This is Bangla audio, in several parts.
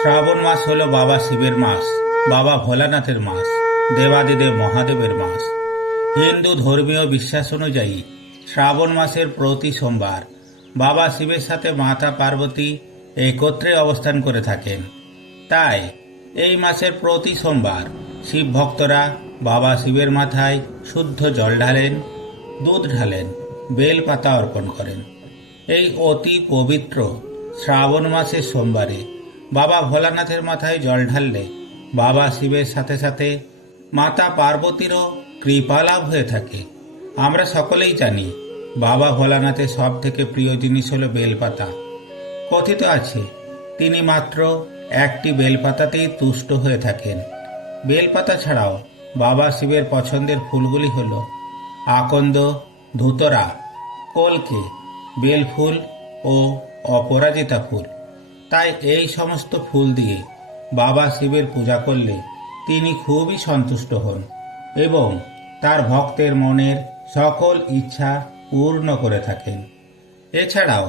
শ্রাবণ মাস হলো বাবা শিবের মাস, বাবা ভোলানাথের মাস, দেবাদিদেব মহাদেবের মাস। হিন্দু ধর্মীয় বিশ্বাস অনুযায়ী শ্রাবণ মাসের প্রতি সোমবার বাবা শিবের সাথে মাতা পার্বতী একত্রে অবস্থান করে থাকেন। তাই এই মাসের প্রতি সোমবার শিব ভক্তরা বাবা শিবের মাথায় শুদ্ধ জল ঢালেন, দুধ ঢালেন, বেল পাতা অর্পণ করেন। এই অতি পবিত্র শ্রাবণ মাসের সোমবারে বাবা ভোলানাথের মাথায় জল ঢাললে বাবা শিবের সাথে সাথে মাতা পার্বতীরও কৃপা লাভ হয়ে থাকে। আমরা সকলেই জানি বাবা ভোলানাথের সব থেকে প্রিয় জিনিস হলো বেলপাতা। কথিত আছে তিনি মাত্র একটি বেলপাতাতেই তুষ্ট হয়ে থাকেন। বেলপাতা ছাড়াও বাবা শিবের পছন্দের ফুলগুলি হল আকন্দ, ধুতরা, কলকে, বেলফুল ও অপরাজিতা ফুল। তাই এই সমস্ত ফুল দিয়ে বাবা শিবের পূজা করলে তিনি খুবই সন্তুষ্ট হন এবং তার ভক্তের মনের সকল ইচ্ছা পূর্ণ করে থাকেন। এছাড়াও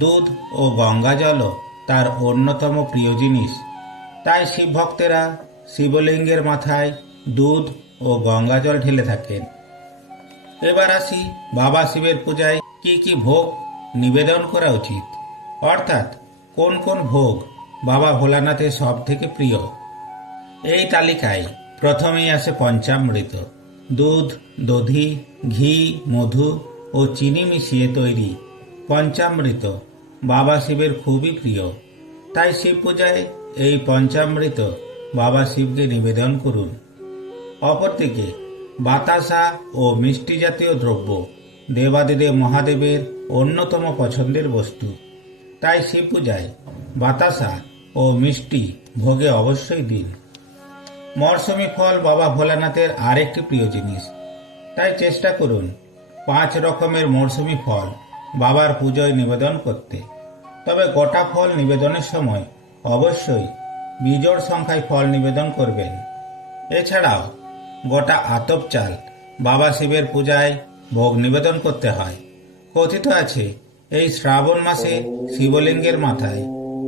দুধ ও গঙ্গা জলও তার অন্যতম প্রিয় জিনিস। তাই শিব ভক্তেরা শিবলিঙ্গের মাথায় দুধ ও গঙ্গা জল ঢেলে থাকেন। এবার আসি বাবা শিবের পূজায় কি কি ভোগ নিবেদন করা উচিত, অর্থাৎ কোন কোন ভোগ বাবা ভোলানাথের সব থেকে প্রিয়। এই তালিকায় প্রথমেই আসে পঞ্চামৃত। দুধ, দধি, ঘি, মধু ও চিনি মিশিয়ে তৈরি পঞ্চামৃত বাবা শিবের খুবই প্রিয়। তাই শিব পূজায় এই পঞ্চামৃত বাবা শিবকে নিবেদন করুন। অপরদিকে বাতাসা ও মিষ্টি জাতীয় দ্রব্য দেবাদিদেব মহাদেবের অন্যতম পছন্দের বস্তু। তাই শিব পূজায় বাতাসা ও মিষ্টি ভোগে অবশ্যই দিন। মরশুমি ফল বাবা ভোলানাথের আরেকটি প্রিয় জিনিস। তাই চেষ্টা করুন 5 রকমের মরশুমি ফল বাবার পুজোয় নিবেদন করতে। তবে গোটা ফল নিবেদনের সময় অবশ্যই বিজোড় সংখ্যায় ফল নিবেদন করবেন। এছাড়াও গোটা আতপ চাল বাবা শিবের পূজায় ভোগ নিবেদন করতে হয়। কথিত আছে এই শ্রাবণ মাসে শিবলিঙ্গের মাথায়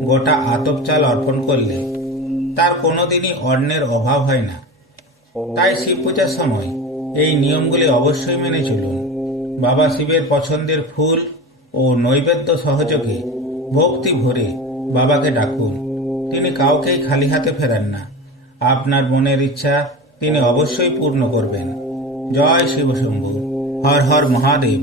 গোটা আতপ চাল অর্পণ করলে তার কোনোদিনই অন্নের অভাব হয় না। তাই শিব পূজার সময় এই নিয়মগুলি অবশ্যই মেনে চলুন। বাবা শিবের পছন্দের ফুল ও নৈবেদ্য সহযোগে ভক্তি ভরে বাবাকে ডাকুন। তিনি কাউকেই খালি হাতে ফেরান না। আপনার মনের ইচ্ছা তিনি অবশ্যই পূর্ণ করবেন। জয় শিব শম্ভু, হর হর মহাদেব।